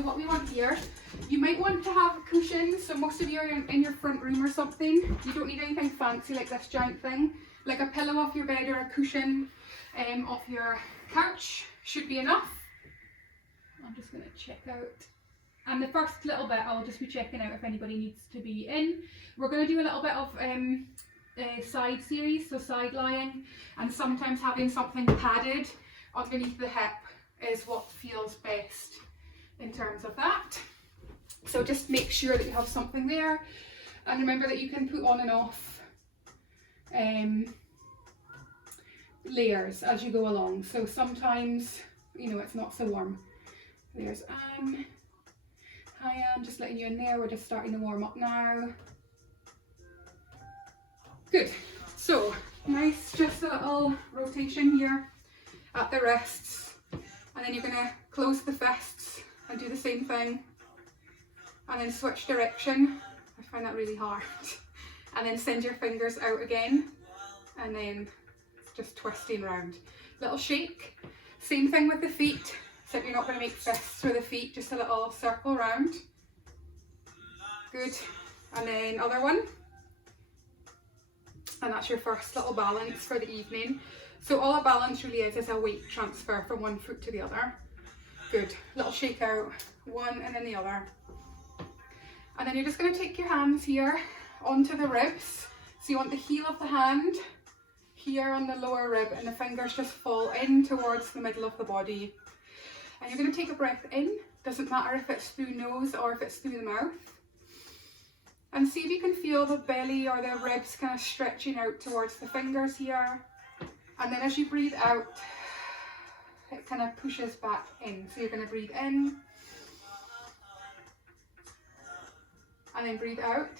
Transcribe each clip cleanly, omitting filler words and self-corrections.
So what we want here, you might want to have a cushion. So most of you are in your front room or something. You don't need anything fancy like this giant thing. Like a pillow off your bed or a cushion off your couch should be enough. I'm just going to check out. And the first little bit, I'll just be checking out if anybody needs to be in. We're going to do a little bit of side series, so side lying, and sometimes having something padded underneath the hip is what feels best in terms of that. So just make sure that you have something there, and remember that you can put on and off layers as you go along. So sometimes, you know, it's not so warm. There's Anne. Hi Anne, just letting you in there. We're just starting to warm up now. Good. So nice, just a little rotation here at the wrists, and then you're going to close the fists and do the same thing, and then switch direction. I find that really hard. And then send your fingers out again, and then just twisting round. Little shake. Same thing with the feet, except you're not going to make fists with the feet, just a little circle round. Good. And then other one. And that's your first little balance for the evening. So all a balance really is a weight transfer from one foot to the other. Good. Little shake out, one and then the other. And then you're just going to take your hands here onto the ribs. So you want the heel of the hand here on the lower rib, and the fingers just fall in towards the middle of the body. And you're going to take a breath in. Doesn't matter if it's through nose or if it's through the mouth. And see if you can feel the belly or the ribs kind of stretching out towards the fingers here. And then as you breathe out, it kind of pushes back in. So you're going to breathe in. And then breathe out.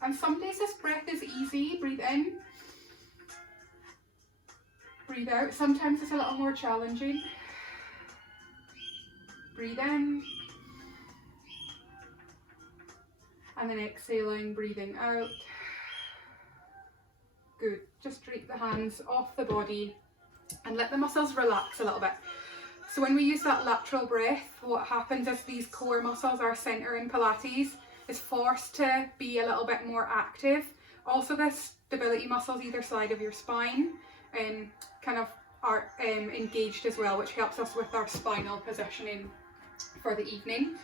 And some days this breath is easy. Breathe in. Breathe out. Sometimes it's a little more challenging. Breathe in. And then exhaling, breathing out. Good. Just drape the hands off the body and let the muscles relax a little bit. So when we use that lateral breath, what happens is these core muscles, our center in Pilates, is forced to be a little bit more active. Also the stability muscles either side of your spine kind of are engaged as well, which helps us with our spinal positioning for the evening.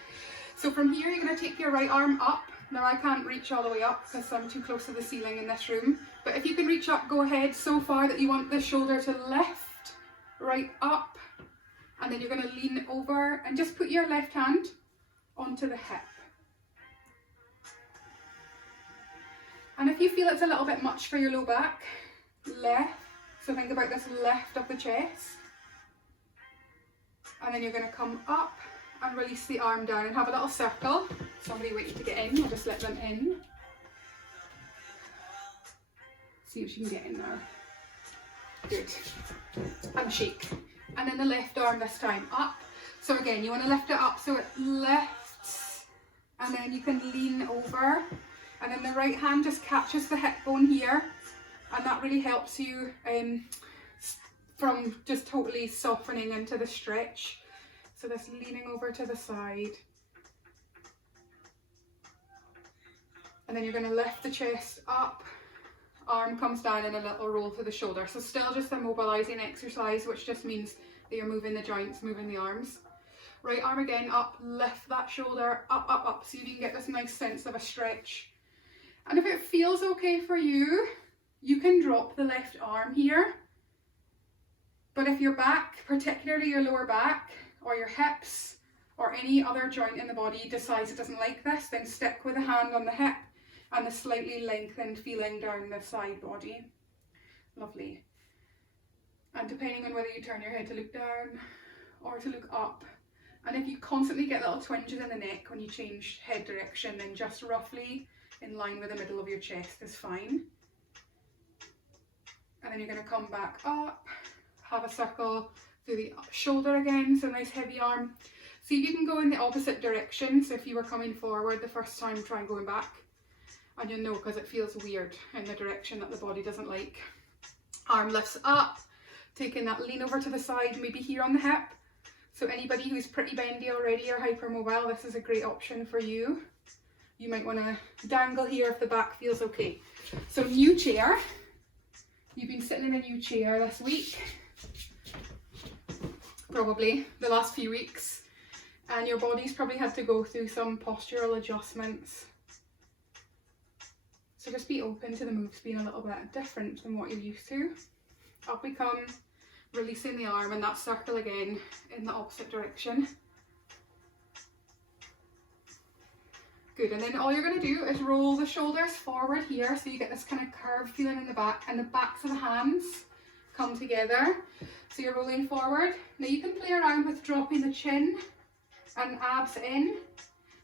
So from here you're going to take your right arm up. Now I can't reach all the way up because I'm too close to the ceiling in this room, but if you can reach up, go ahead, so far that you want the shoulder to lift right up, and then you're going to lean over and just put your left hand onto the hip. And if you feel it's a little bit much for your low back, left, so think about this left of the chest, and then you're going to come up and release the arm down and have a little circle. Somebody waiting to get in, we'll just let them in. See if she can get in now. Good. And shake. And then the left arm this time up. So again, you want to lift it up so it lifts, and then you can lean over, and then the right hand just catches the hip bone here, and that really helps you from just totally softening into the stretch. So this leaning over to the side. And then you're going to lift the chest up, arm comes down and a little roll to the shoulder. So still just a mobilizing exercise, which just means that you're moving the joints, moving the arms. Right arm again up, lift that shoulder, up, up, up, so you can get this nice sense of a stretch. And if it feels okay for you, you can drop the left arm here. But if your back, particularly your lower back, or your hips, or any other joint in the body decides it doesn't like this, then stick with the hand on the hip and the slightly lengthened feeling down the side body. Lovely. And depending on whether you turn your head to look down or to look up, and if you constantly get little twinges in the neck when you change head direction, then just roughly in line with the middle of your chest is fine. And then you're going to come back up, have a circle through the shoulder again, so nice heavy arm. See if you can go in the opposite direction. So if you were coming forward the first time, try and going back, and you'll know because it feels weird in the direction that the body doesn't like. Arm lifts up, taking that lean over to the side, maybe here on the hip. So anybody who's pretty bendy already or hypermobile, this is a great option for you. You might want to dangle here if the back feels okay. So new chair. You've been sitting in a new chair this week, probably the last few weeks, and your body's probably had to go through some postural adjustments. So just be open to the moves being a little bit different than what you're used to. Up we come, releasing the arm, and that circle again in the opposite direction. Good, and then all you're going to do is roll the shoulders forward here, so you get this kind of curved feeling in the back, and the backs of the hands come together. So you're rolling forward. Now you can play around with dropping the chin and abs in,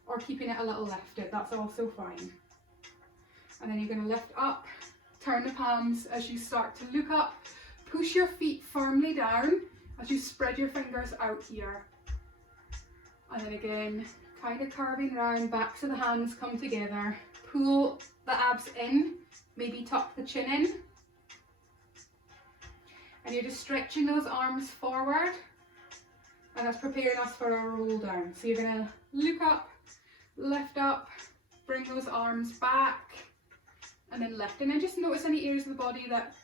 or keeping it a little lifted, that's also fine. And then you're going to lift up, turn the palms as you start to look up, push your feet firmly down as you spread your fingers out here. And then again, kind of curving round, backs of the hands come together, pull the abs in, maybe tuck the chin in, and you're just stretching those arms forward, and that's preparing us for a roll down. So you're going to look up, lift up, bring those arms back, and then lift, and then just notice any areas of the body that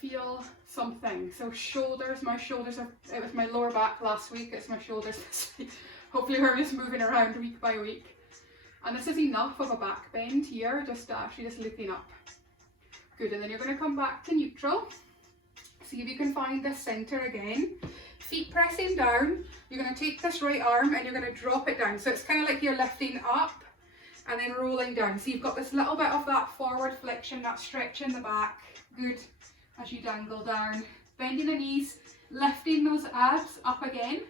feel something. So shoulders, my shoulders are, it was my lower back last week, it's my shoulders this week. Hopefully we're just moving around week by week. And this is enough of a back bend here, just actually just looking up. Good, and then you're going to come back to neutral. See if you can find the centre again. Feet pressing down. You're going to take this right arm and you're going to drop it down. So it's kind of like you're lifting up and then rolling down. So you've got this little bit of that forward flexion, that stretch in the back. Good, as you dangle down. Bending the knees, lifting those abs up again.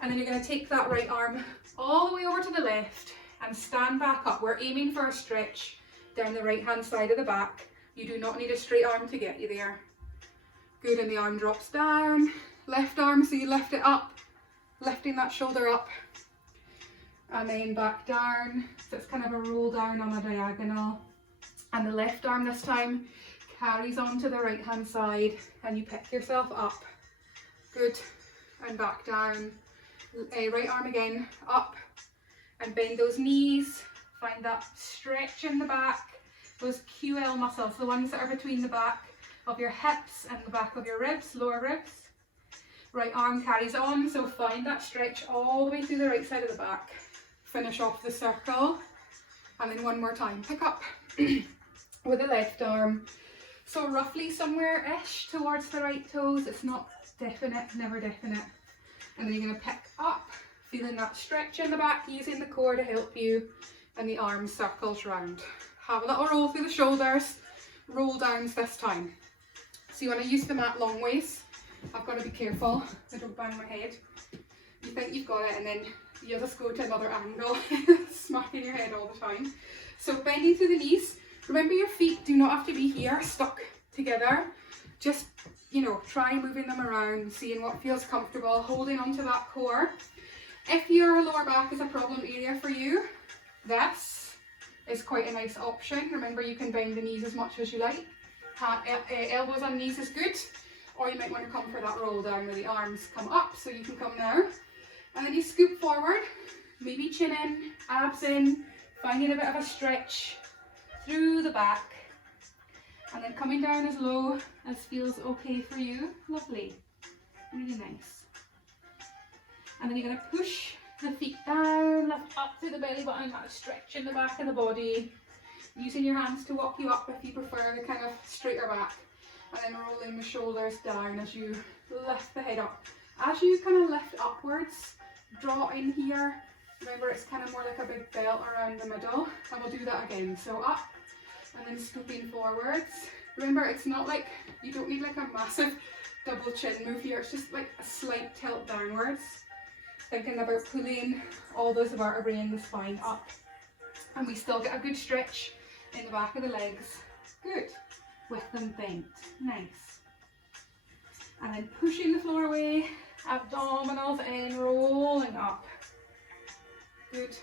And then you're going to take that right arm all the way over to the left and stand back up. We're aiming for a stretch down the right hand side of the back. You do not need a straight arm to get you there. Good, and the arm drops down. Left arm, so you lift it up, lifting that shoulder up. And then back down. So it's kind of a roll down on a diagonal. And the left arm this time carries on to the right hand side and you pick yourself up. Good, and back down. Right arm again, up, and bend those knees, find that stretch in the back, those QL muscles, the ones that are between the back of your hips and the back of your ribs, lower ribs. Right arm carries on, so find that stretch all the way through the right side of the back. Finish off the circle, and then one more time, pick up with the left arm. So roughly somewhere-ish towards the right toes, it's not definite, never definite. And then you're going to pick up, feeling that stretch in the back, using the core to help you, and the arm circles round. Have a little roll through the shoulders, roll downs this time. So you want to use the mat long ways. I've got to be careful, I don't bang my head. You think you've got it and then you'll just go to another angle, smacking your head all the time. So bending through the knees. Remember, your feet do not have to be here, stuck together. Just, you know, try moving them around, seeing what feels comfortable, holding onto that core. If your lower back is a problem area for you, this is quite a nice option. Remember, you can bend the knees as much as you like. Elbows on knees is good, or you might want to come for that roll down where the arms come up, so you can come now. And then you scoop forward, maybe chin in, abs in, finding a bit of a stretch through the back. And then coming down as low as feels okay for you. Lovely, really nice. And then you're going to push the feet down, lift up through the belly button, that stretch in the back of the body. Using your hands to walk you up if you prefer the kind of straighter back. And then rolling the shoulders down as you lift the head up. As you kind of lift upwards, draw in here. Remember, it's kind of more like a big belt around the middle. And we'll do that again. So up, and then scooping forwards. Remember, it's not like, you don't need like a massive double chin move here, it's just like a slight tilt downwards. Thinking about pulling all those vertebrae in the spine up. And we still get a good stretch in the back of the legs. Good. With them bent. Nice. And then pushing the floor away, abdominals in, rolling up. Good.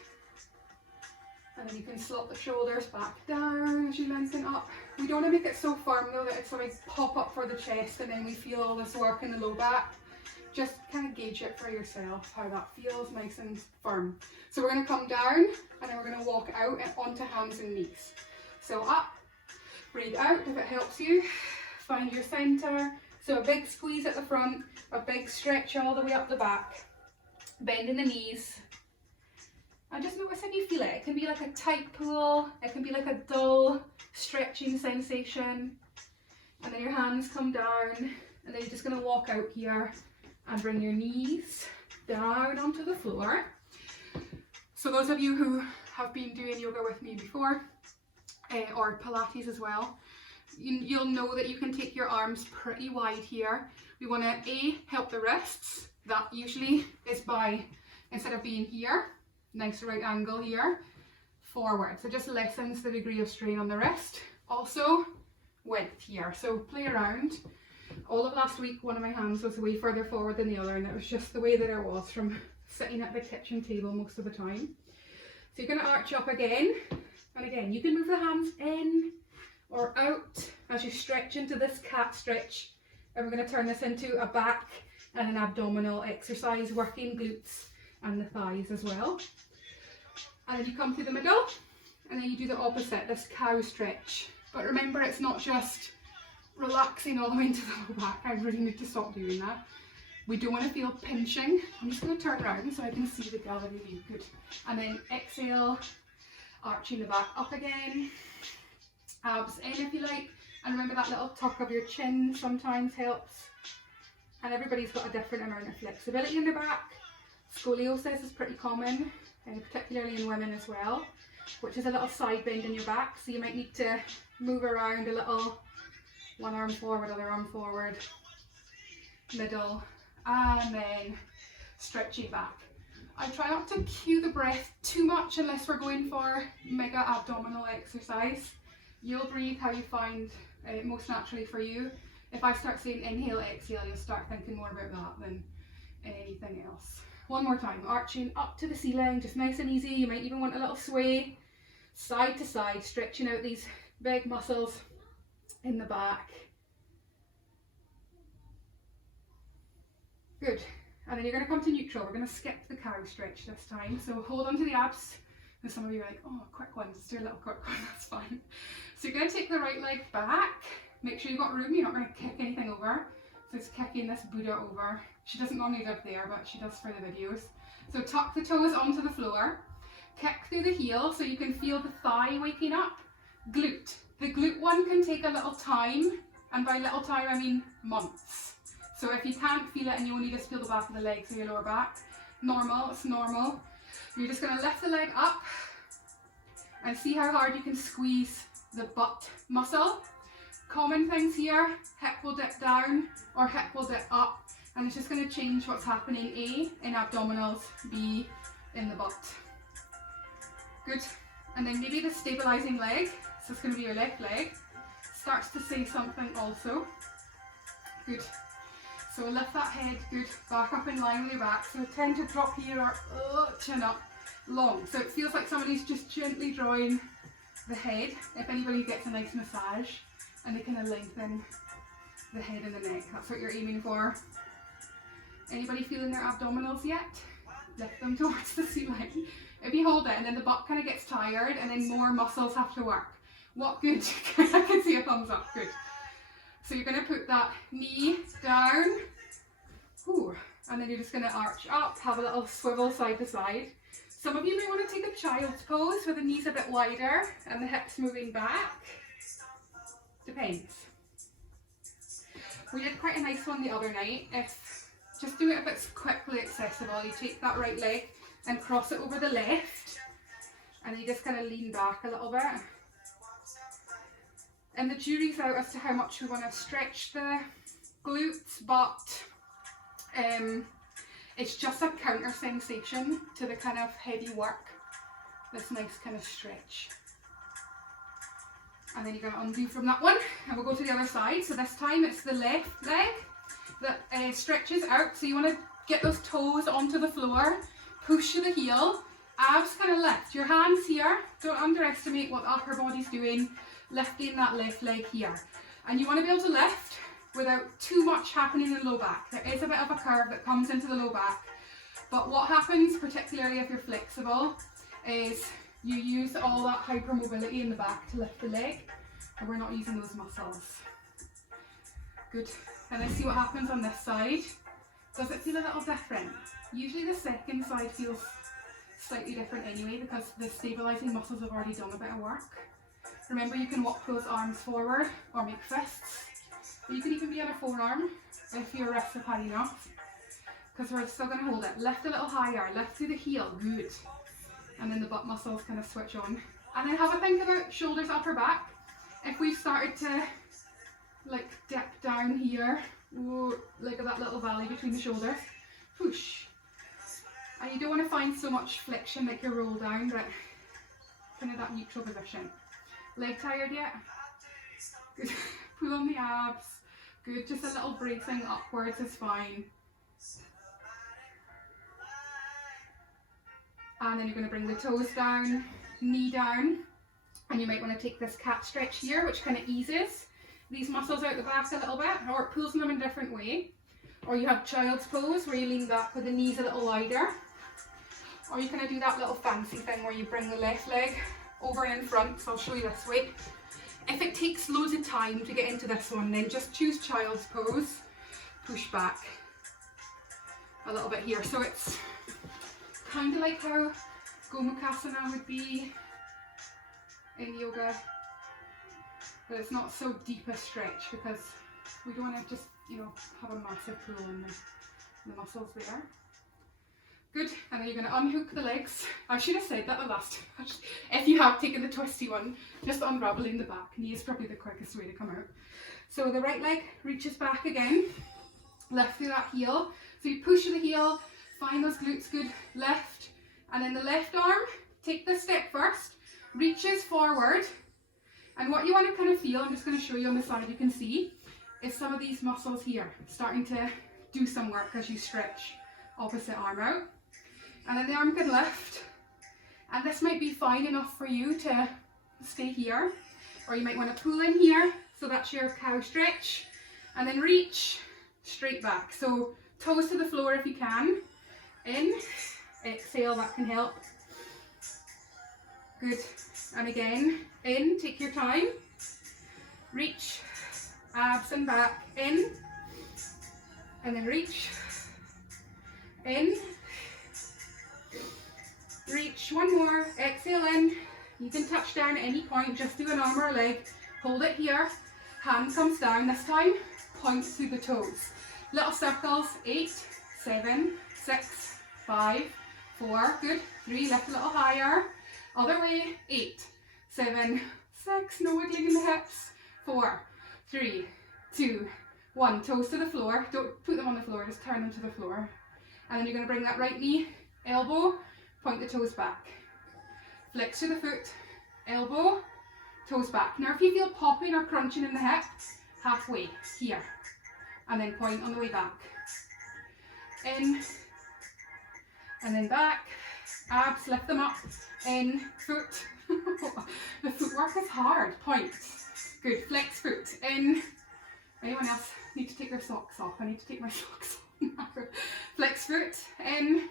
And then you can slot the shoulders back down as you lengthen up. We don't want to make it so firm though that it's a big pop up for the chest and then we feel all this work in the low back. just kind of gauge it for yourself, how that feels, nice and firm. So we're going to come down and then we're going to walk out onto hands and knees. So up, breathe out if it helps you, find your centre. So a big squeeze at the front, a big stretch all the way up the back, bend in the knees. And just notice if you feel it. It can be like a tight pull, it can be like a dull stretching sensation. And then your hands come down, and then you're just going to walk out here and bring your knees down onto the floor. So those of you who have been doing yoga with me before, or Pilates as well, you'll know that you can take your arms pretty wide here. We want to help the wrists. That usually is by, instead of being here, nice right angle here, forward. So just lessens the degree of strain on the wrist. Also width here, so play around. All of last week one of my hands was way further forward than the other, and it was just the way that I was from sitting at the kitchen table most of the time. So you're going to arch up again, and again you can move the hands in or out as you stretch into this cat stretch, and we're going to turn this into a back and an abdominal exercise, working glutes and the thighs as well. And then you come through the middle, and then you do the opposite, this cow stretch. But remember, it's not just relaxing all the way into the low back. I really need to stop doing that. We don't want to feel pinching. I'm just going to turn around so I can see the gallery view. Good. And then exhale, arching the back up again. Abs in if you like. And remember that little tuck of your chin sometimes helps. And everybody's got a different amount of flexibility in the back. Scoliosis is pretty common, and particularly in women as well, which is a little side bend in your back. So you might need to move around a little, one arm forward, other arm forward, middle, and then stretching back. I try not to cue the breath too much unless we're going for mega abdominal exercise. You'll breathe how you find most naturally for you. If I start saying inhale, exhale, you'll start thinking more about that than anything else. One more time, arching up to the ceiling, just nice and easy. You might even want a little sway, side to side, stretching out these big muscles in the back. Good. And then you're going to come to neutral. We're going to skip the cow stretch this time. So hold on to the abs. And some of you are like, oh, quick one. Just do a little quick one. That's fine. So you're going to take the right leg back. Make sure you've got room. You're not going to kick anything over. So it's kicking this Buddha over. She doesn't normally live there, but she does for the videos. So tuck the toes onto the floor. Kick through the heel so you can feel the thigh waking up. Glute. The glute one can take a little time, and by little time I mean months. So if you can't feel it and you only just feel the back of the leg, so your lower back, normal, it's normal. You're just going to lift the leg up and see how hard you can squeeze the butt muscle. Common things here, hip will dip down or hip will dip up, and it's just going to change what's happening A in abdominals, B in the butt. Good. And then maybe the stabilizing leg, so it's going to be your left leg, starts to say something also. Good. So lift that head, good, back up in line with your back. So tend to drop here or chin up, long. So it feels like somebody's just gently drawing the head. If anybody gets a nice massage, and they kind of lengthen the head and the neck. That's what you're aiming for. Anybody feeling their abdominals yet? Lift them towards the ceiling. If you hold it and then the butt kind of gets tired and then more muscles have to work. What good? I can see a thumbs up, good. So you're going to put that knee down. Ooh. And then you're just going to arch up, have a little swivel side to side. Some of you may want to take a child's pose with the knees a bit wider and the hips moving back. Depends. We did quite a nice one the other night. Just do it if it's quickly accessible. You take that right leg and cross it over the left, and you just kind of lean back a little bit. And the jury's out as to how much we want to stretch the glutes, but it's just a counter sensation to the kind of heavy work, this nice kind of stretch. And then you're going to undo from that one, and we'll go to the other side. So this time it's the left leg that stretches out. So you want to get those toes onto the floor, push to the heel, abs kind of lift. Your hands here, don't underestimate what the upper body's doing, lifting that left leg here. And you want to be able to lift without too much happening in the low back. There is a bit of a curve that comes into the low back, but what happens, particularly if you're flexible, is you use all that hypermobility in the back to lift the leg, and we're not using those muscles. Good. And then see what happens on this side. Does it feel a little different? Usually the second side feels slightly different anyway, because the stabilising muscles have already done a bit of work. Remember, you can walk those arms forward or make fists. You can even be on a forearm if your wrists are high enough, because we're still going to hold it. Lift a little higher, lift through the heel, good. And then the butt muscles kind of switch on. And then have a think about shoulders, upper back. If we've started to like dip down here, like that little valley between the shoulders, push. And you don't want to find so much flexion like you roll down, but kind of that neutral position. Leg tired yet? Good. Pull on the abs. Good. Just a little bracing upwards is fine. And then you're going to bring the toes down, knee down, and you might want to take this cat stretch here, which kind of eases these muscles out the back a little bit, or it pulls them in a different way. Or you have child's pose where you lean back with the knees a little wider. Or you kind of do that little fancy thing where you bring the left leg over and in front, so I'll show you this way. If it takes loads of time to get into this one, then just choose child's pose, push back a little bit here. So it's kind of like how Gomukhasana would be in yoga, but it's not so deep a stretch because we don't want to just, you know, have a massive pull on the muscles there. Good, and then you're going to unhook the legs. I should have said that the last time. If you have taken the twisty one, just unraveling the back knee is probably the quickest way to come out. So the right leg reaches back again, lift through that heel. So you push the heel, find those glutes, good, lift, and then the left arm, take this step first, reaches forward, and what you want to kind of feel, I'm just going to show you on the side, you can see, is some of these muscles here starting to do some work as you stretch opposite arm out. And then the arm can lift, and this might be fine enough for you to stay here, or you might want to pull in here, so that's your cow stretch, and then reach straight back. So toes to the floor if you can, in, exhale, that can help. Good, and again, in, take your time, reach, abs and back, in, and then reach, in, reach, one more, exhale in. You can touch down at any point, just do an arm or a leg, hold it here, hand comes down, this time point through the toes. Little circles, 8, 7, 6, 5, 4, good, 3, lift a little higher, other way, 8, 7, 6, no wiggling in the hips, 4, 3, 2, 1, toes to the floor, don't put them on the floor, just turn them to the floor. And then you're going to bring that right knee, elbow, point the toes back. Flex through the foot, elbow, toes back. Now if you feel popping or crunching in the hip, halfway, here. And then point on the way back. In, and then back, abs, lift them up, in, foot. The footwork is hard, point. Good, flex foot, in. Anyone else need to take their socks off? I need to take my socks off. Flex foot, in,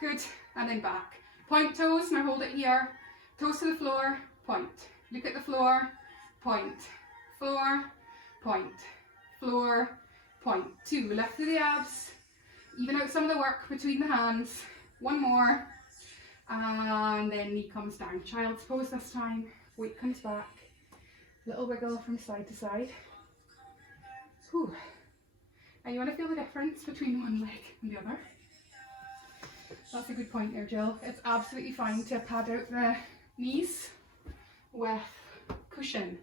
good, and then back. Point toes, now hold it here. Toes to the floor, point. Look at the floor, point. Floor, point. Floor, point. 2, lift through the abs. Even out some of the work between the hands. One more. And then knee comes down. Child's pose this time. Weight comes back. Little wiggle from side to side. Whew. And you want to feel the difference between one leg and the other. That's a good point there, Jill. It's absolutely fine to pad out the knees with cushion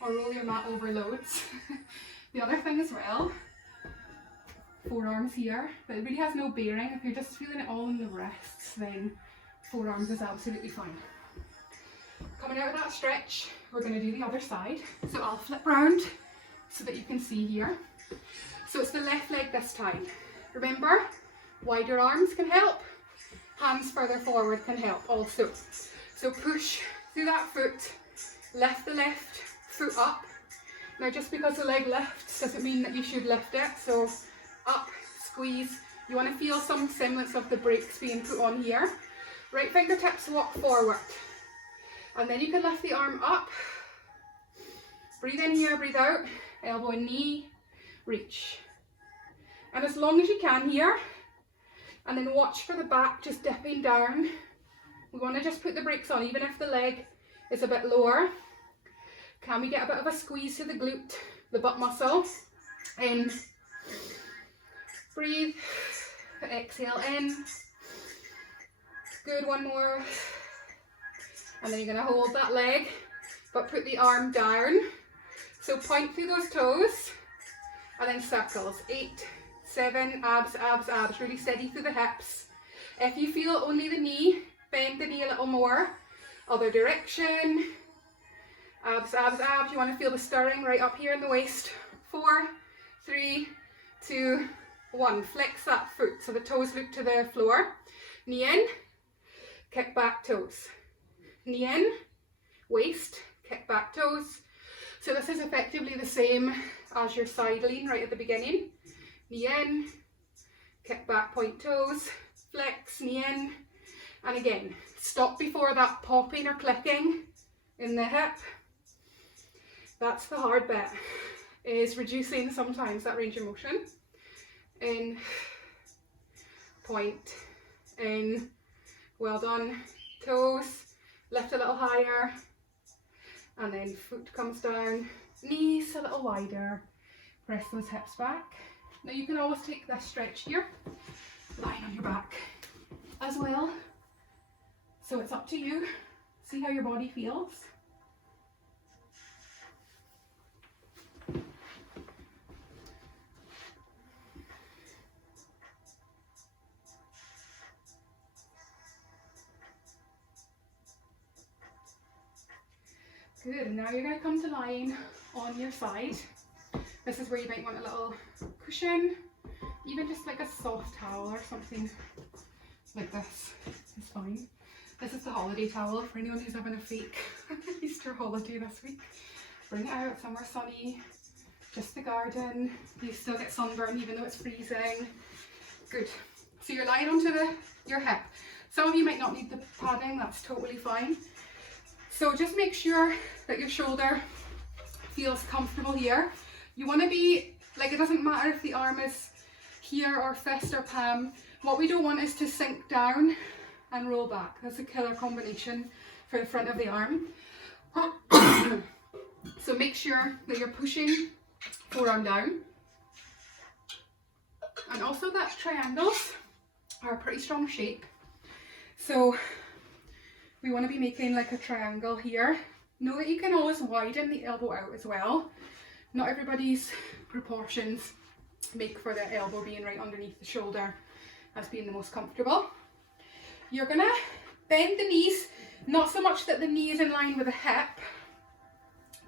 or roll your mat over loads. The other thing as well, forearms here, but it really has no bearing. If you're just feeling it all in the wrists, then forearms is absolutely fine. Coming out of that stretch, we're going to do the other side. So I'll flip round so that you can see here. So it's the left leg this time. Remember, wider arms can help, hands further forward can help also. So push through that foot, lift the left foot up, Now just because the leg lifts doesn't mean that you should lift it, so up, squeeze. You want to feel some semblance of the brakes being put on here. Right fingertips walk forward, and then you can lift the arm up. Breathe in here, breathe out, elbow and knee, reach. And as long as you can here, and then watch for the back just dipping down. We want to just put the brakes on, even if the leg is a bit lower. Can we get a bit of a squeeze to the glute, the butt muscle? In, breathe, exhale in. Good, one more. And then you're going to hold that leg, but put the arm down. So point through those toes, and then circles. 8, 7, abs, abs, abs. Really steady through the hips. If you feel only the knee, bend the knee a little more. Other direction. Abs, abs, abs. You want to feel the stirring right up here in the waist. 4, 3, 2, 1. Flex that foot so the toes look to the floor. Knee in, kick back toes. Knee in, waist, kick back toes. So this is effectively the same as your side lean right at the beginning. Knee in, kick back, point toes, flex, knee in. And again, stop before that popping or clicking in the hip. That's the hard bit, is reducing sometimes that range of motion. In, point, in, well done. Toes, lift a little higher, and then foot comes down, knees a little wider, press those hips back. Now you can always take this stretch here, lying on your back as well. So it's up to you, see how your body feels. Good, and now you're going to come to lying on your side. This is where you might want a little cushion, even just like a soft towel or something like this is fine. This is the holiday towel for anyone who's having a fake Easter holiday this week. Bring it out somewhere sunny, just the garden. You still get sunburn even though it's freezing. Good. So you're lying onto your hip. Some of you might not need the padding, that's totally fine. So just make sure that your shoulder feels comfortable here. You want to be, like, it doesn't matter if the arm is here or fist or palm. What we don't want is to sink down and roll back. That's a killer combination for the front of the arm. So make sure that you're pushing forearm down. And also that triangles are a pretty strong shape. So we want to be making like a triangle here. Know that you can always widen the elbow out as well. Not everybody's proportions make for the elbow being right underneath the shoulder as being the most comfortable. You're going to bend the knees, not so much that the knee is in line with the hip,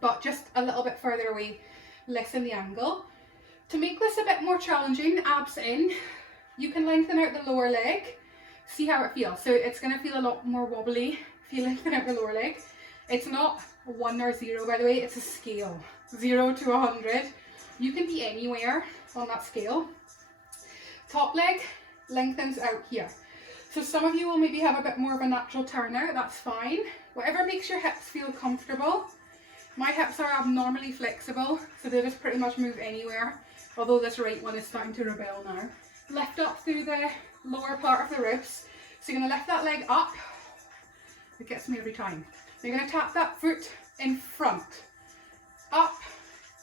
but just a little bit further away, lessen the angle. To make this a bit more challenging, abs in, you can lengthen out the lower leg. See how it feels. So it's going to feel a lot more wobbly if you lengthen out the lower leg. It's not 1 or 0, by the way, it's a scale. 0 to 100. You can be anywhere on that scale. Top leg lengthens out here. So some of you will maybe have a bit more of a natural turnout, that's fine. Whatever makes your hips feel comfortable. My hips are abnormally flexible, so they just pretty much move anywhere, although this right one is starting to rebel now. Lift up through the lower part of the ribs. So you're going to lift that leg up. It gets me every time. You're going to tap that foot in front. Up,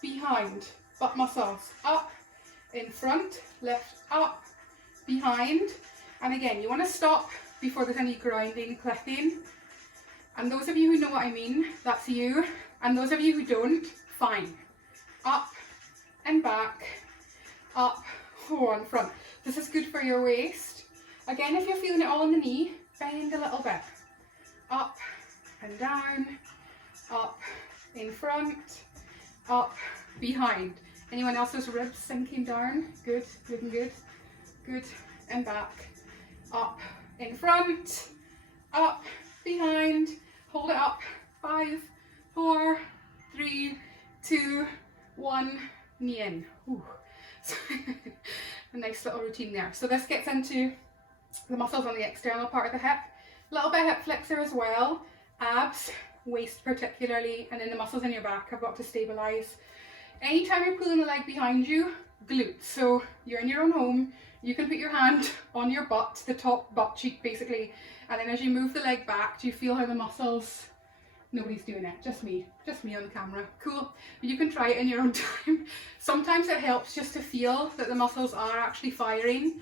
behind, butt muscles. Up, in front, lift, up, behind. And again, you want to stop before there's any grinding, clicking. And those of you who know what I mean, that's you. And those of you who don't, fine. Up and back, up, and front. This is good for your waist. Again, if you're feeling it all in the knee, bend a little bit. Up and down, up, in front, up, behind. Anyone else's ribs sinking down? Good, good and good. Good, and back. Up, in front, up, behind. Hold it up. 5, 4, 3, 2, 1, knee in. Ooh. A nice little routine there. So this gets into the muscles on the external part of the hip. A little bit of hip flexor as well, abs, waist particularly, and then the muscles in your back have got to stabilise. Anytime you're pulling the leg behind you, glutes. So you're in your own home, you can put your hand on your butt, the top butt cheek basically, and then as you move the leg back, do you feel how the muscles, nobody's doing it, just me on the camera, cool. You can try it in your own time. Sometimes it helps just to feel that the muscles are actually firing,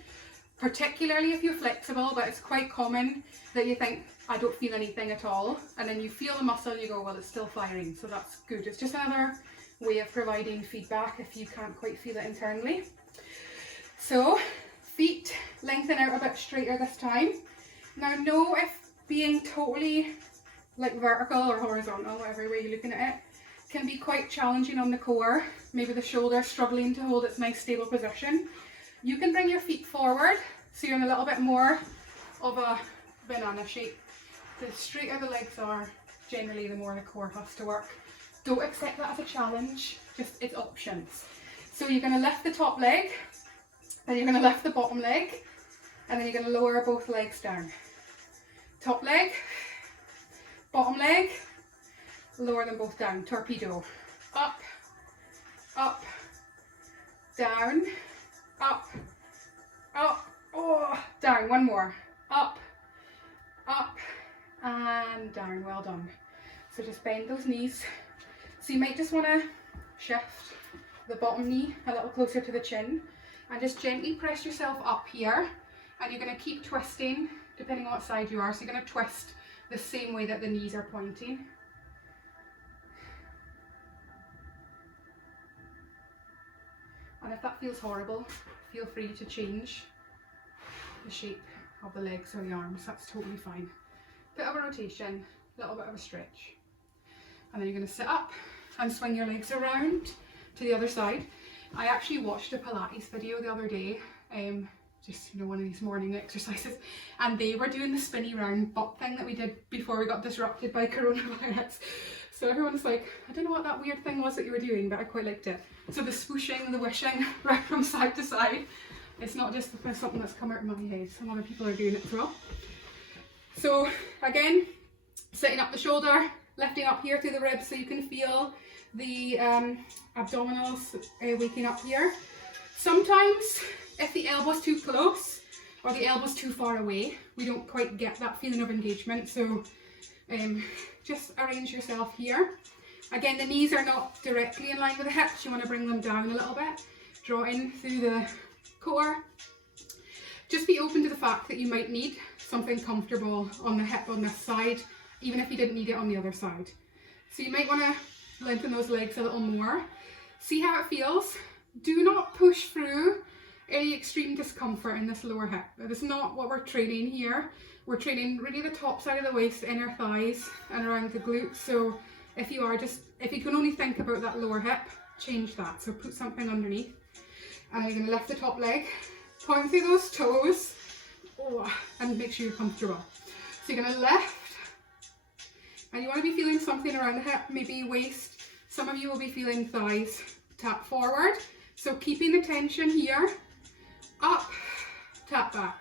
particularly if you're flexible, but it's quite common that you think, I don't feel anything at all, and then you feel the muscle and you go, well, it's still firing, so that's good. It's just another way of providing feedback if you can't quite feel it internally. So feet lengthen out a bit straighter this time. Now know if being totally like vertical or horizontal, whatever way you're looking at it, can be quite challenging on the core, maybe the shoulder struggling to hold its nice stable position. You can bring your feet forward so you're in a little bit more of a banana shape. The straighter the legs are, generally the more the core has to work. Don't accept that as a challenge, just it's options. So you're going to lift the top leg, then you're going to lift the bottom leg, and then you're going to lower both legs down. Top leg, bottom leg, lower them both down, torpedo. Up, up, down, up, up, oh, down, one more. Up, up, and down, well done. So just bend those knees. So you might just want to shift the bottom knee a little closer to the chin and just gently press yourself up here, and you're going to keep twisting depending on what side you are. So you're going to twist the same way that the knees are pointing. And if that feels horrible, feel free to change the shape of the legs or the arms, that's totally fine. Bit of a rotation, a little bit of a stretch. And then you're going to sit up and swing your legs around to the other side. I actually watched a Pilates video the other day, just one of these morning exercises, and they were doing the spinny round butt thing that we did before we got disrupted by coronavirus. So everyone's like, I don't know what that weird thing was that you were doing, but I quite liked it. So the swooshing, the wishing right from side to side, it's not just something that's come out of my head, some other people are doing it as well. So again, sitting up the shoulder, lifting up here through the ribs so you can feel the abdominals waking up here. Sometimes if the elbow's too close or the elbow's too far away, we don't quite get that feeling of engagement, so just arrange yourself here. Again, the knees are not directly in line with the hips, you want to bring them down a little bit, draw in through the core. Just be open to the fact that you might need something comfortable on the hip on this side, even if you didn't need it on the other side. So you might want to lengthen those legs a little more. See how it feels. Do not push through any extreme discomfort in this lower hip. That is not what we're training here. We're training really the top side of the waist, inner thighs and around the glutes. So if you can only think about that lower hip, change that. So put something underneath. And you're going to lift the top leg, point through those toes, and make sure you're comfortable. So you're going to lift, and you want to be feeling something around the hip, maybe waist. Some of you will be feeling thighs. Tap forward. So keeping the tension here, up, tap back,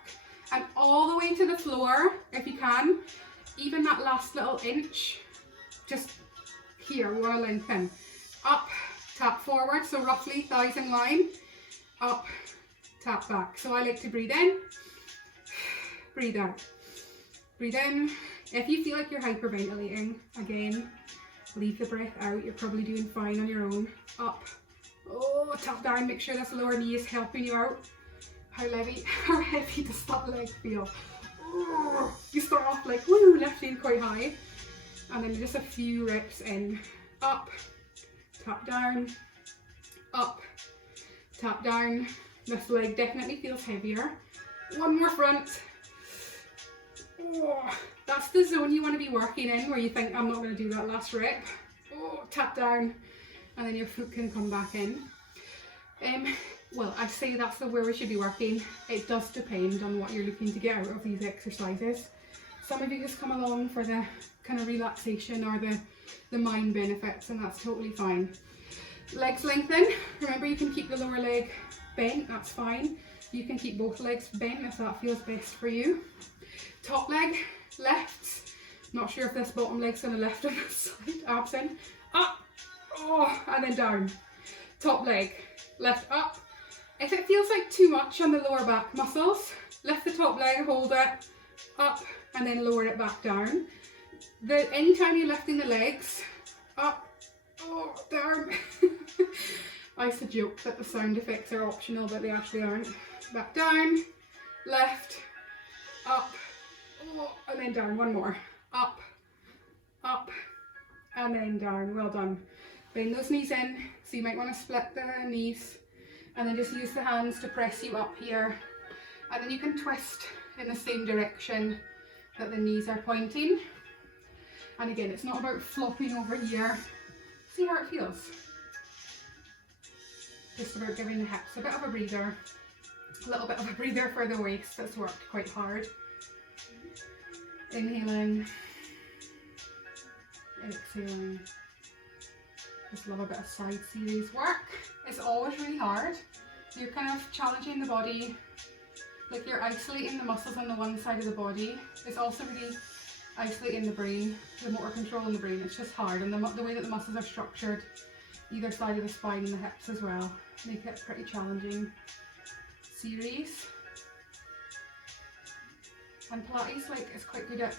and all the way to the floor if you can. Even that last little inch, just here, we want to lengthen. Up, tap forward, so roughly thighs in line. Up, tap back. So I like to breathe in, breathe out. Breathe in. If you feel like you're hyperventilating, again, leave the breath out. You're probably doing fine on your own. Up. Oh, tap down. Make sure this lower knee is helping you out. How heavy does that leg feel? Oh, you start off like, woo, lifting quite high. And then just a few reps in. Up, tap down, up, tap down. This leg definitely feels heavier. One more front. Oh, that's the zone you want to be working in, where you think, I'm not going to do that last rep. Oh, tap down, and then your foot can come back in. Well, I say that's where we should be working. It does depend on what you're looking to get out of these exercises. Some of you just come along for the kind of relaxation or the mind benefits, and that's totally fine. Legs lengthen. Remember, you can keep the lower leg bent, that's fine. You can keep both legs bent if that feels best for you. Top leg lifts. Not sure if this bottom leg's going to lift on this side. Abs in, up, oh, and then down. Top leg, lift up. If it feels like too much on the lower back muscles, lift the top leg, hold it, up, and then lower it back down. Anytime you're lifting the legs, up, oh, down. I used to joke that the sound effects are optional, but they actually aren't. Back down, left, up, oh, and then down. One more. Up, up, and then down. Well done. Bring those knees in. So you might want to split the knees, and then just use the hands to press you up here. And then you can twist in the same direction that the knees are pointing. And again, it's not about flopping over here. See how it feels. Just about giving the hips a bit of a breather. A little bit of a breather for the waist that's worked quite hard. Inhaling. Exhaling. Just love a bit of side series work. It's always really hard. You're kind of challenging the body, like you're isolating the muscles on the one side of the body. It's also really isolating the brain, the motor control in the brain. It's just hard, and the way that the muscles are structured, either side of the spine and the hips as well, make it pretty challenging series. And Pilates is quite good at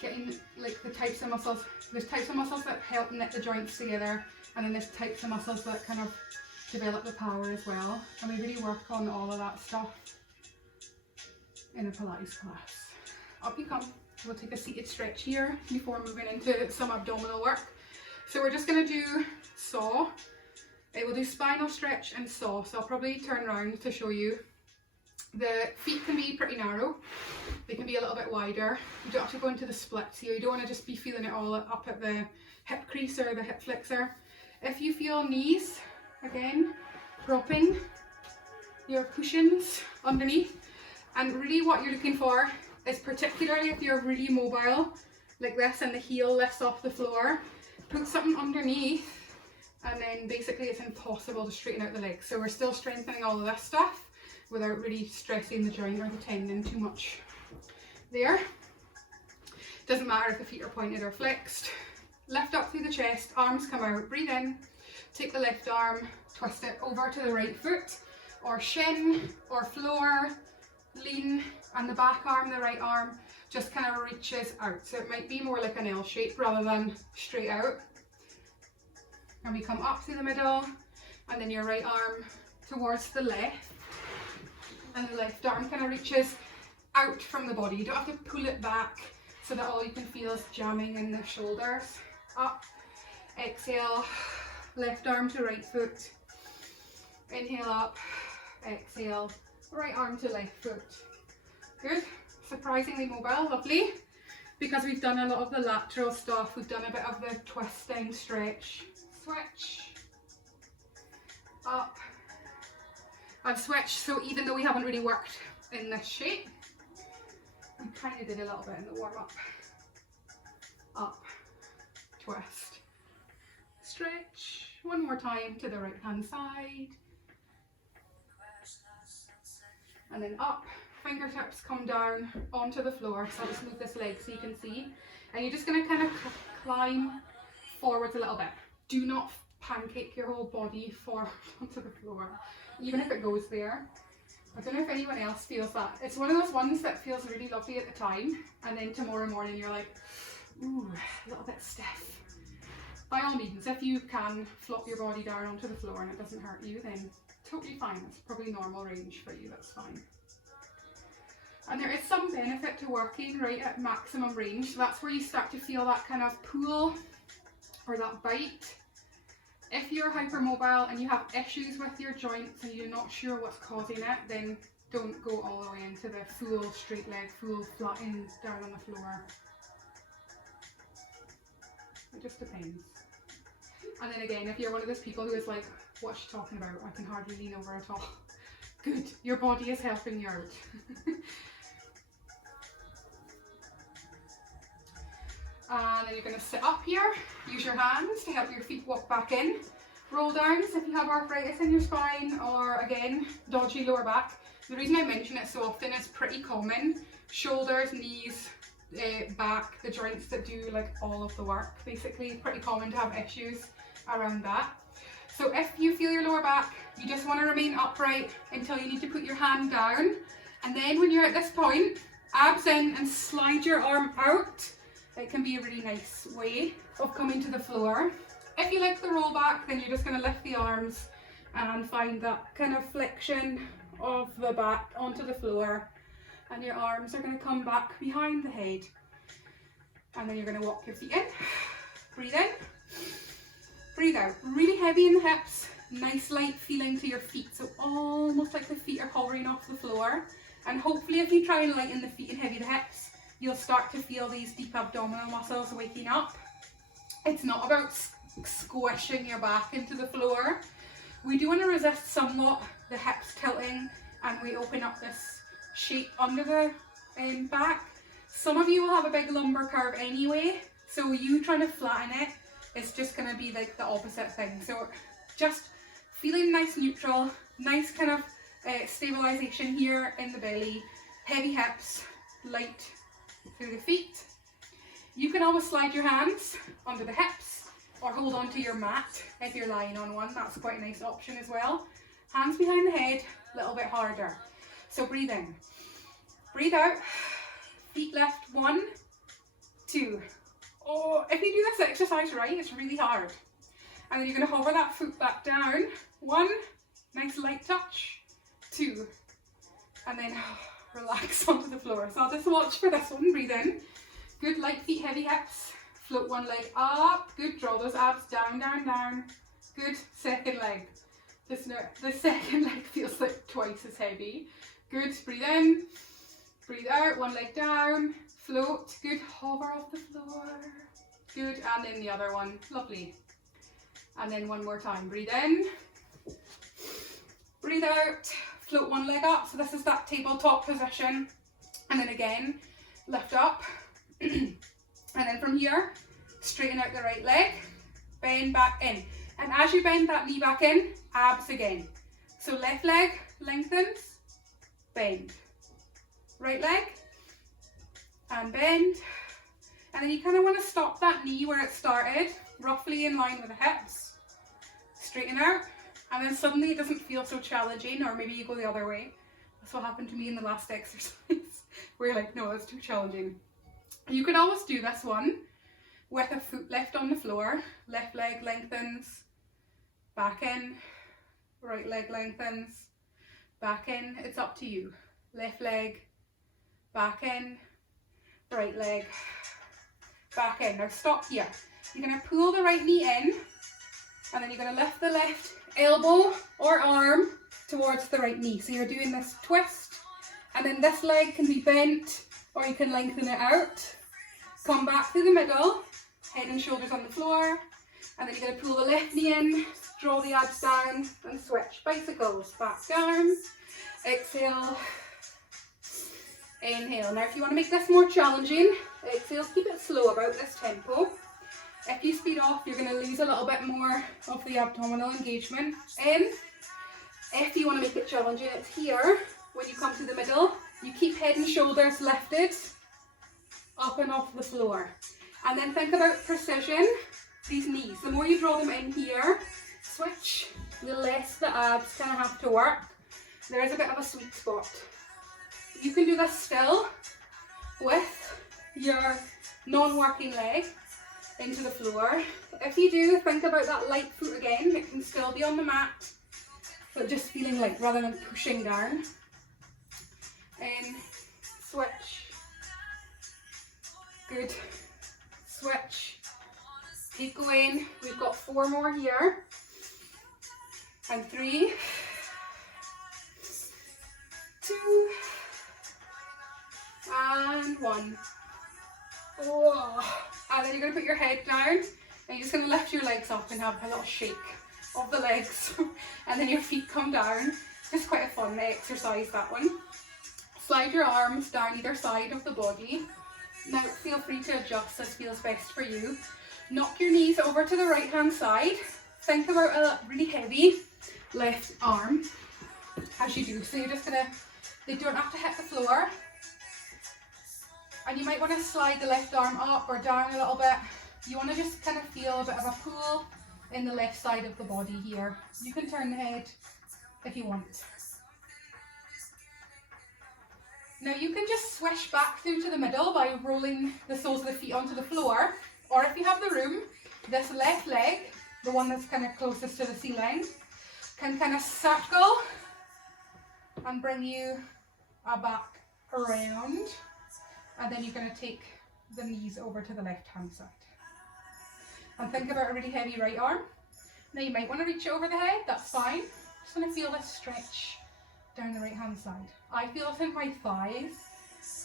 getting like the types of muscles. There's types of muscles that help knit the joints together, and then there's types of muscles that kind of develop the power as well. And we really work on all of that stuff in a Pilates class. Up you come. We'll take a seated stretch here before moving into some abdominal work. So we're just going to do saw. We'll do spinal stretch and saw. So I'll probably turn around to show you. The feet can be pretty narrow. They can be a little bit wider. You don't have to go into the splits here. You don't want to just be feeling it all up at the hip crease or the hip flexor. If you feel knees, again, propping your cushions underneath. And really what you're looking for is, particularly if you're really mobile like this and the heel lifts off the floor, put something underneath, and then basically it's impossible to straighten out the legs. So we're still strengthening all of this stuff without really stressing the joint or the tendon too much there. Doesn't matter if the feet are pointed or flexed. Lift up through the chest, arms come out, breathe in, take the left arm, twist it over to the right foot, or shin, or floor, lean, and the back arm, the right arm, just kind of reaches out. So it might be more like an L shape rather than straight out. And we come up through the middle, and then your right arm towards the left, and the left arm kind of reaches out from the body. You don't have to pull it back so that all you can feel is jamming in the shoulders. Up, exhale, left arm to right foot. Inhale up, exhale, right arm to left foot. Good, surprisingly mobile, lovely. Because we've done a lot of the lateral stuff, we've done a bit of the twisting, stretch, switch, up. I've switched, so even though we haven't really worked in this shape, we kind of did a little bit in the warm up. Up, twist, stretch. One more time to the right hand side. And then up, fingertips come down onto the floor. So I'll just move this leg so you can see. And you're just going to kind of climb forwards a little bit. Do not pancake your whole body forward onto the floor, even if it goes there. I don't know if anyone else feels that. It's one of those ones that feels really lovely at the time, and then tomorrow morning you're like, ooh, a little bit stiff. By all means, if you can flop your body down onto the floor and it doesn't hurt you, then totally fine. It's probably normal range for you, that's fine. And there is some benefit to working right at maximum range. So that's where you start to feel that kind of pull or that bite. If you're hypermobile and you have issues with your joints and you're not sure what's causing it, then don't go all the way into the full straight leg, full flattened down on the floor. It just depends. And then again, if you're one of those people who is like, what's she talking about? I can hardly lean over at all. Good, your body is helping you out. And then you're going to sit up here, use your hands to help your feet walk back in. Roll downs if you have arthritis in your spine or, again, dodgy lower back. The reason I mention it so often is pretty common. Shoulders, knees, back, the joints that do like all of the work, basically. Pretty common to have issues around that. So if you feel your lower back, you just want to remain upright until you need to put your hand down. And then when you're at this point, abs in and slide your arm out. It can be a really nice way of coming to the floor. If you like the roll back, then you're just going to lift the arms and find that kind of flexion of the back onto the floor, and your arms are going to come back behind the head. And then you're going to walk your feet in, breathe in, breathe out. Really heavy in the hips, nice light feeling to your feet, so almost like the feet are hovering off the floor. And hopefully if you try and lighten the feet and heavy the hips, you'll start to feel these deep abdominal muscles waking up. It's not about squishing your back into the floor. We do want to resist somewhat the hips tilting, and we open up this shape under the back. Some of you will have a big lumbar curve anyway, so you trying to flatten it is just going to be like the opposite thing. So just feeling nice neutral, nice kind of stabilization here in the belly, heavy hips, light through the feet. You can always slide your hands under the hips or hold onto your mat if you're lying on one. That's quite a nice option as well. Hands behind the head, a little bit harder. So breathe in, breathe out, feet left, 1, 2. Oh, if you do this exercise right, it's really hard. And then you're going to hover that foot back down. 1, nice light touch. 2, and then relax onto the floor. So I'll just watch for this one. Breathe in. Good, light feet, heavy hips. Float one leg up. Good, draw those abs down, down, down. Good, second leg. Just now, the second leg feels like twice as heavy. Good, breathe in. Breathe out, one leg down. Float. Good, hover off the floor. Good, and then the other one. Lovely. And then one more time. Breathe in. Breathe out. Float one leg up. So this is that tabletop position. And then again, lift up. And then from here, straighten out the right leg. Bend back in. And as you bend that knee back in, abs again. So left leg lengthens, bend. Right leg, and bend. And then you kind of want to stop that knee where it started, roughly in line with the hips. Straighten out. And then suddenly it doesn't feel so challenging, or maybe you go the other way. That's what happened to me in the last exercise, where you're like, no, it's too challenging. You can always do this one with a foot left on the floor. Left leg lengthens, back in. Right leg lengthens, back in. It's up to you. Left leg, back in. Right leg, back in. Now stop here. You're going to pull the right knee in, and then you're going to lift the left elbow or arm towards the right knee. So you're doing this twist, and then this leg can be bent, or you can lengthen it out. Come back to the middle, head and shoulders on the floor, and then you're going to pull the left knee in, draw the abs down, and switch. Bicycles, back down, exhale, inhale. Now if you want to make this more challenging, exhale, keep it slow about this tempo. If you speed off, you're going to lose a little bit more of the abdominal engagement. In. If you want to make it challenging, it's here. When you come to the middle, you keep head and shoulders lifted, up and off the floor. And then think about precision, these knees. The more you draw them in here, switch, the less the abs kind of have to work. There is a bit of a sweet spot. You can do this still with your non-working leg into the floor. If you do, think about that light foot again. It can still be on the mat, but just feeling light rather than pushing down. In, switch. Good. Switch. Keep going. We've got 4 more here. And 3, 2, and 1. Whoa. And then you're going to put your head down, and you're just going to lift your legs up and have a little shake of the legs. And then your feet come down. Just quite a fun exercise, that one. Slide your arms down either side of the body. Now feel free to adjust as feels best for you. Knock your knees over to the right hand side. Think about a really heavy left arm as you do. So you're just gonna, they don't have to hit the floor. And you might want to slide the left arm up or down a little bit. You want to just kind of feel a bit of a pull in the left side of the body here. You can turn the head if you want. Now you can just swish back through to the middle by rolling the soles of the feet onto the floor, or if you have the room, this left leg, the one that's kind of closest to the ceiling, can kind of circle and bring you back around, and then you're going to take the knees over to the left hand side. And think about a really heavy right arm. Now you might want to reach it over the head, that's fine. Just going to feel this stretch down the right hand side. I feel it in my thighs.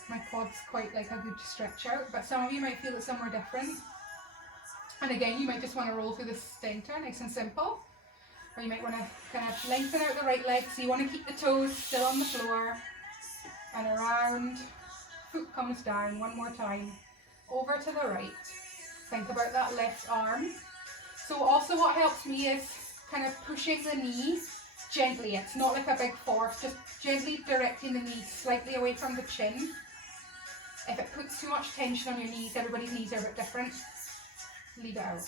My quad's quite like a good stretch out, but some of you might feel it somewhere different. And again, you might just want to roll through the center, nice and simple. Or you might want to kind of lengthen out the right leg, so you want to keep the toes still on the floor. And around, foot comes down, one more time. Over to the right. Think about that left arm. So also what helps me is kind of pushing the knee gently. It's not like a big force, just gently directing the knees slightly away from the chin. If it puts too much tension on your knees, everybody's knees are a bit different, leave it out.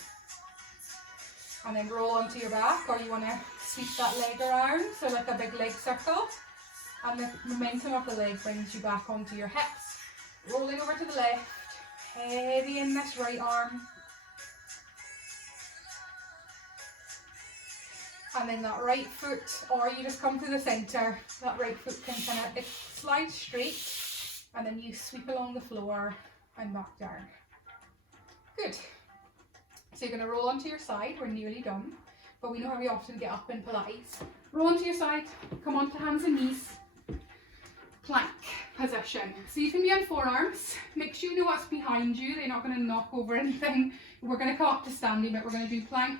And then roll onto your back, or you want to sweep that leg around, so like a big leg circle. And the momentum of the leg brings you back onto your hips. Rolling over to the left, heavy in this right arm. And then that right foot, or you just come to the centre, that right foot can kind of, it slides straight, and then you sweep along the floor and back down. Good. So you're going to roll onto your side, we're nearly done, but we know how we often get up in Pilates. Roll onto your side, come onto hands and knees, plank position. So you can be on forearms, make sure you know what's behind you, they're not going to knock over anything. We're going to come up to standing, but we're going to do plank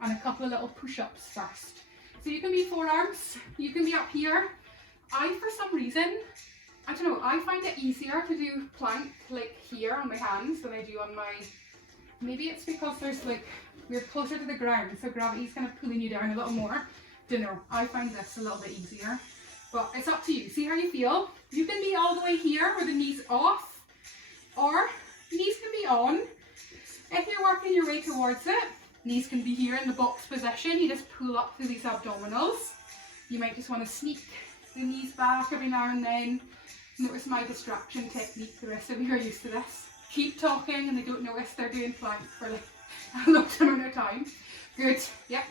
and a couple of little push-ups first. So you can be forearms, you can be up here. I, for some reason, I don't know, I find it easier to do plank like here on my hands than I do on my, maybe it's because there's like, we're closer to the ground, so gravity's kind of pulling you down a little more. Don't know, I find this a little bit easier, but it's up to you. See how you feel. You can be all the way here with the knees off, or knees can be on. If you're working your way towards it, knees can be here in the box position. You just pull up through these abdominals. You might just want to sneak the knees back every now and then. Notice my distraction technique. The rest of you are used to this. Keep talking and they don't notice they're doing plank for like a long amount of time. Good, yep.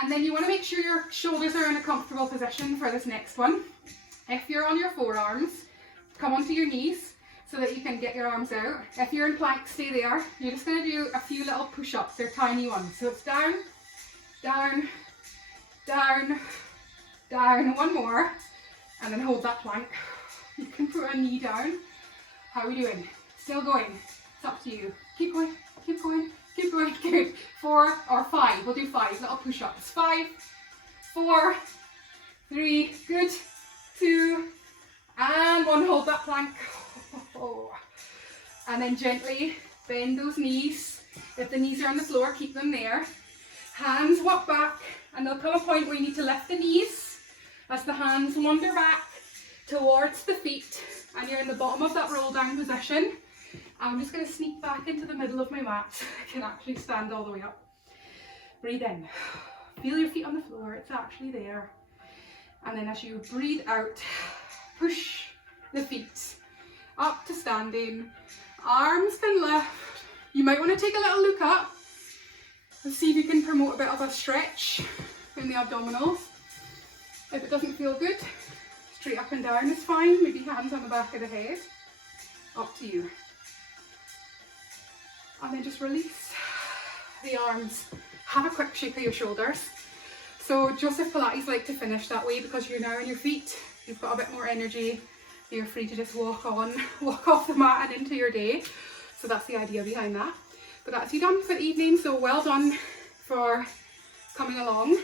And then you want to make sure your shoulders are in a comfortable position for this next one. If you're on your forearms, come onto your knees so that you can get your arms out. If you're in plank, stay there. You're just going to do a few little push-ups. They're tiny ones. So it's down, down, down, down. One more. And then hold that plank. You can put a knee down. How are we doing? Still going. It's up to you. Keep going, keep going, keep going. Good. 4 or 5. We'll do 5 little push-ups. 5, 4, 3. Good. 2, and 1. Hold that plank. And then gently bend those knees. If the knees are on the floor, keep them there. Hands walk back, and there'll come a point where you need to lift the knees as the hands wander back towards the feet, and you're in the bottom of that roll down position. I'm just going to sneak back into the middle of my mat so I can actually stand all the way up. Breathe in. Feel your feet on the floor, it's actually there. And then as you breathe out, push the feet up to standing. Arms can lift. You might want to take a little look up and see if you can promote a bit of a stretch in the abdominals. If it doesn't feel good, straight up and down is fine. Maybe hands on the back of the head. Up to you. And then just release the arms. Have a quick shake of your shoulders. So Joseph Pilates like to finish that way because you're now on your feet. You've got a bit more energy. You're free to just walk off the mat and into your day. So that's the idea behind that. But that's you done for the evening. So well done for coming along.